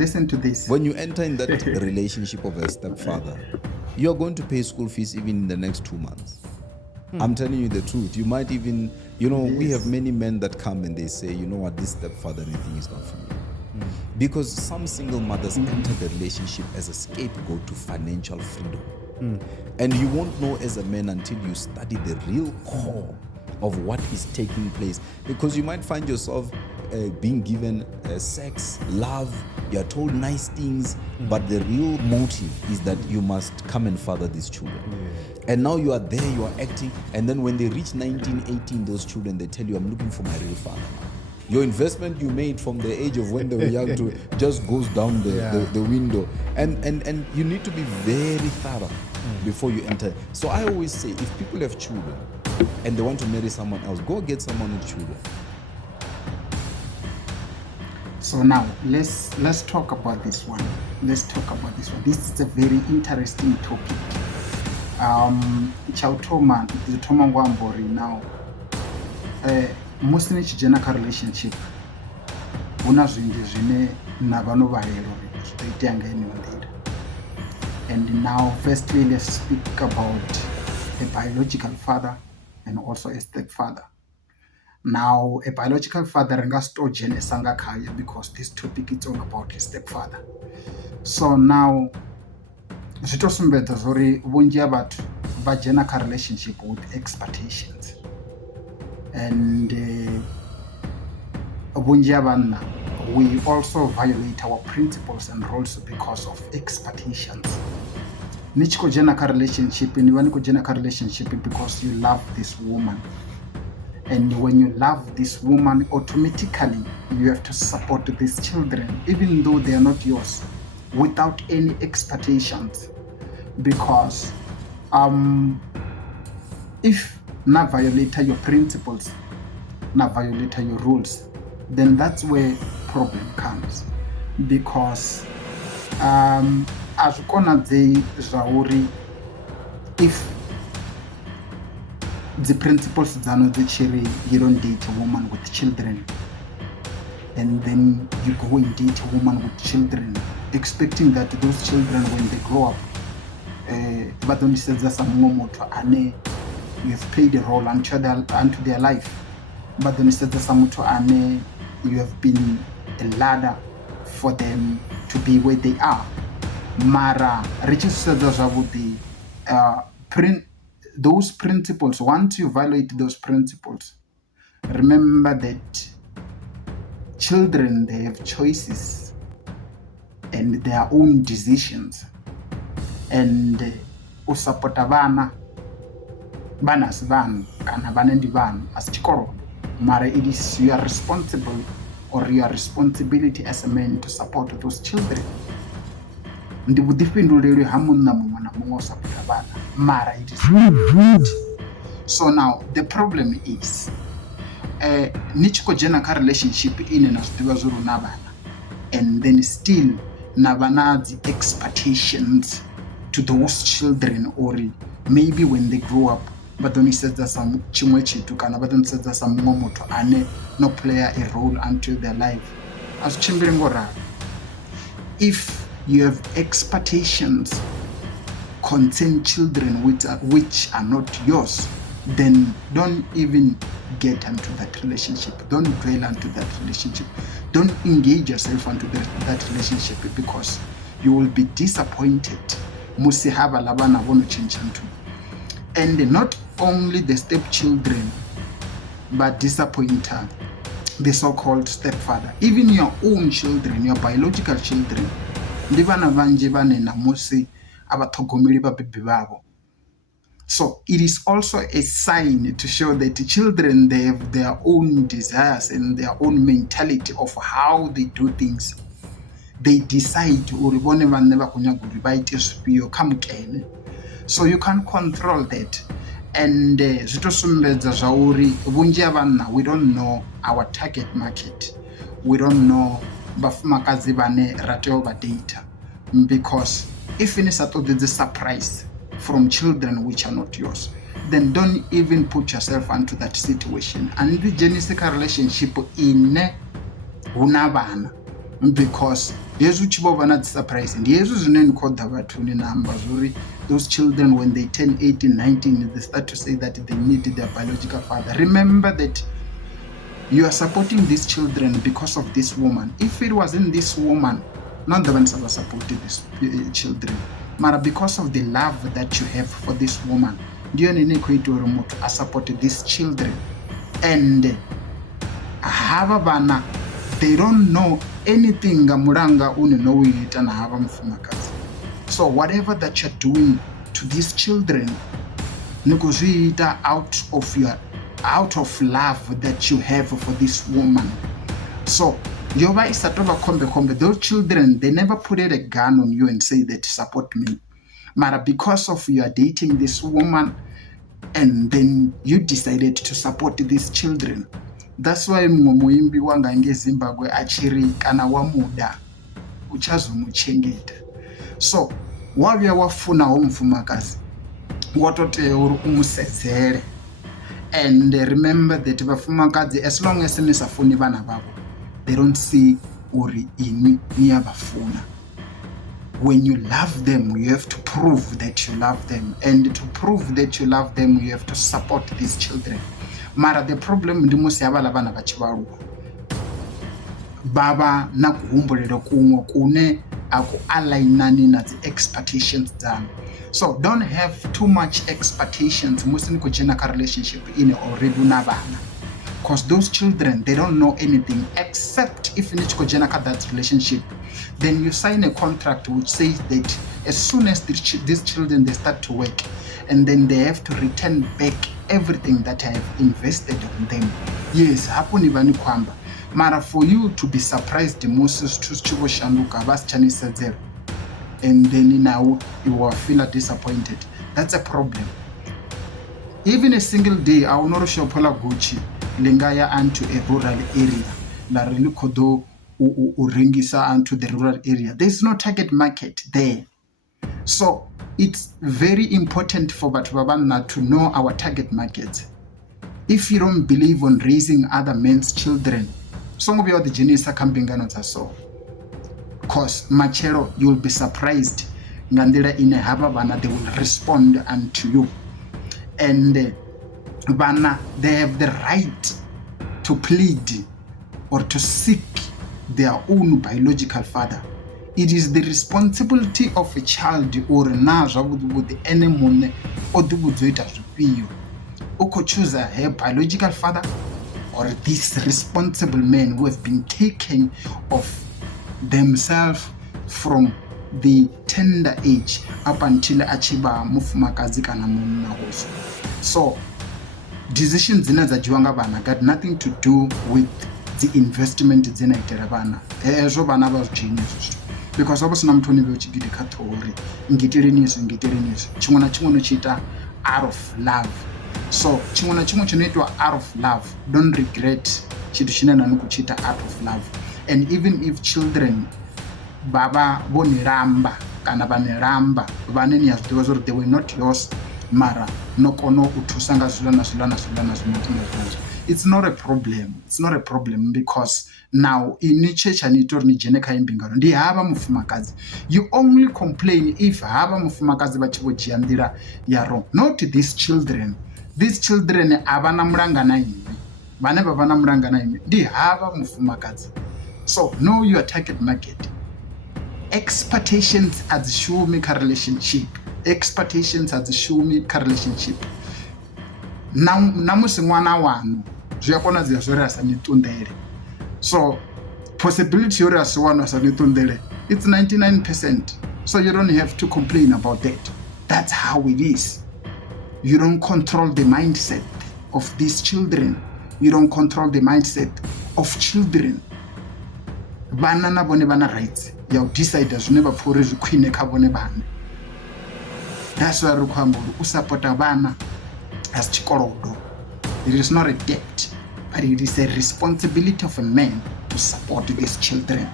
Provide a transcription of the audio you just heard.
listen to this. When you enter in that relationship of a stepfather, you're going to pay school fees even in the next 2 months. I'm telling you the truth. You might even, we have many men that come and they say, you know what, this stepfather thing is not for me. Because some single mothers enter the relationship as a scapegoat to financial freedom. And you won't know as a man until you study the real core of what is taking place. Because you might find yourself being given sex, love, you're told nice things, but the real motive is that you must come and father these children. And now you are there, you are acting, and then when they reach 19, 18, those children, they tell you, I'm looking for my real father now. Your investment you made from the age of when they were young to just goes down the window. And you need to be very thorough before you enter. So I always say, if people have children and they want to marry someone else, go get someone with children. So now let's talk about this one. This is a very interesting topic. Chautoma Ngwambori now. Musi ni chijena ka relationship una zvinji zvine na vano varero zvitoita nga ine ndira. And now firstly let's speak about a biological father and also a stepfather. Now a biological father ringastojene sanga kaya because this topic is all about a stepfather. So now zvitosumbedza zori vunji vatu vajena ka relationship with expectations. And we also violate our principles and rules because of expectations. Nichiko jena ka relationship because you love this woman. And when you love this woman, automatically you have to support these children, even though they are not yours, without any expectations. Because if na violate your principles, na violate your rules, then that's where problem comes. Because azvikona zvauri, if the principles dzanodzichiri you don't date a woman with children, and then you go and date a woman with children, expecting that those children when they grow up vadonisedza samumwe ane you have played a role unto their life, but then instead of ane you have been a ladder for them to be where they are. Mara those principles, once you violate those principles, remember that children, they have choices and their own decisions, and usapota vana as vanhu kana vana ndi vanhu as chikoro, mara it is your responsible or your responsibility as a man to support those children. Ndi vudifhinduleli ha munna mumwe na mumwe usapota vana, mara it is good. So now the problem is nichiko jena ka relationship ine na zwiḓivha zwo na vana, and then still na vana the expectations to those children, or maybe when they grow up vadonisedza some chimwe chitu kana vadonisedza some muthu ane no play a role until their life. Azvichimbiri ngoraro. If you have expectations concern children which are not yours, then don't even get into that relationship. Don't dwell into that relationship. Don't engage yourself into that relationship, because you will be disappointed. Musi hava labana vono chinchantu. And not only the stepchildren, but disappoint the so-called stepfather. Even your own children, your biological children, ndi vana vanje vanena musi avathogomeli vabebi vavo. So it is also a sign to show that the children, they have their own desires and their own mentality of how they do things. They decide uri vone vane vakunya kuti vaite zvipio kamukene. So you can't control that. And zvitosumbedza zvauri vunji vanna, we don't know our target market. We don't know vafumakadzi vane rateo vadata, because if in a surprise from children which are not yours, then don't even put yourself into that situation. And the genetic relationship in una vana, because hezwi utshi vho vha na dzi surprise ndi hezwi zwine ni khou ḓa vhathuni na amba zwori those children when they turn 18 19 they start to say that they need their biological father. Remember that you are supporting these children because of this woman. If it wasn't this woman, not the ones that supported these children, but because of the love that you have for this woman, ndiyo nene kuita uri muthu a support these children. And hava vana, they don't know anything nga mulanga une no uita na hava mufumakadzi. So whatever that you're doing to these children, ni kuzviita out of love that you have for this woman. So yova isatova kombe. Those children, they never put a gun on you and say that support me. Mara because of you are dating this woman and then you decided to support these children. That's why muimbi wanga ngeZimbabwe achiri kana wamuda uchazomuchengeta. So wavya wafuna mufumakazi watoteya uri umusedzere. And remember that vafumakadzi, as long as nisafuni vana vavo, they don't see uri ini niyavafuna. When you love them, you have to prove that you love them. And to prove that you love them, you have to support these children. Mara the problem ndi musi avala vana vachivaluwa baba na kuhumbulelo kumwe kune aku alignani na the expectations dzanu. So don't have too much expectations musi nikujena ka relationship ine already una vana, because those children, they don't know anything except if nichikujena ka that relationship, then you sign a contract which says that as soon as these children they start to work, and then they have to return back everything that I have invested on them. Yes, hapo ni vani kwamba mara for you to be surprised Moses chivo shanduka vasichani zero, and then now you will feel disappointed. That's a problem. Even a single day I will not shopola Gucci lingaya unto a rural area la really kodo uringisa unto the rural area. There's no target market there. So it's very important for Batubabana to know our target market. If you don't believe on raising other men's children, some of you are the genius are so. Cause machero, you will be surprised. Ngandira in a hababana, they will respond unto you. And Bana, they have the right to plead or to seek their own biological father. It is the responsibility of a child or naza with the enemy or the buzoita zvipiyo. Uko choose a biological father or these responsible men who have been taken of themselves from the tender age up until achiba mufumakazi kana munna hoso. So decisions dzinozajiwanga vana got nothing to do with the investment dzinoitira vana. Ezvo vana vazvijini. Because obviously I'm telling you chigidi katori ngitiri nizo chimwe na chimwe nochita out of love. So chimwe na chimwe chinoitwa out of love, don't regret chitu chinena nokuchita out of love. And even if children baba boniramba kana vaneramba vaneni yazvidiwa zori they were not yours, mara nokono utusanga zvilana zvinotinga. It's not a problem. It's not a problem because now in church anitori ni jene kaimbingano ndi hava mufumakadzi. You only complain if hava mufumakadzi vachivojiandira yaro, not these children. These children havana murangana imi, vane vavana murangana imi ndi hava mufumakadzi. So know your target market. Expectations adzishumi ka relationship. Expectations adzishumi ka relationship. Namusi mwana wanu zviyakonadzira zvori asanitundere. So possibility yori asiwanu asanitundere, it's 99%. So you don't have to complain about that. That's how it is. You don't control the mindset of these children. You don't control the mindset of children. Vana na vone vana rights ya decide zvine vapfuri zvikwine ka vone vana. That's why rukwambo usapota vana as chikorodo. It is not a debt, but it is a responsibility of a man to support these children.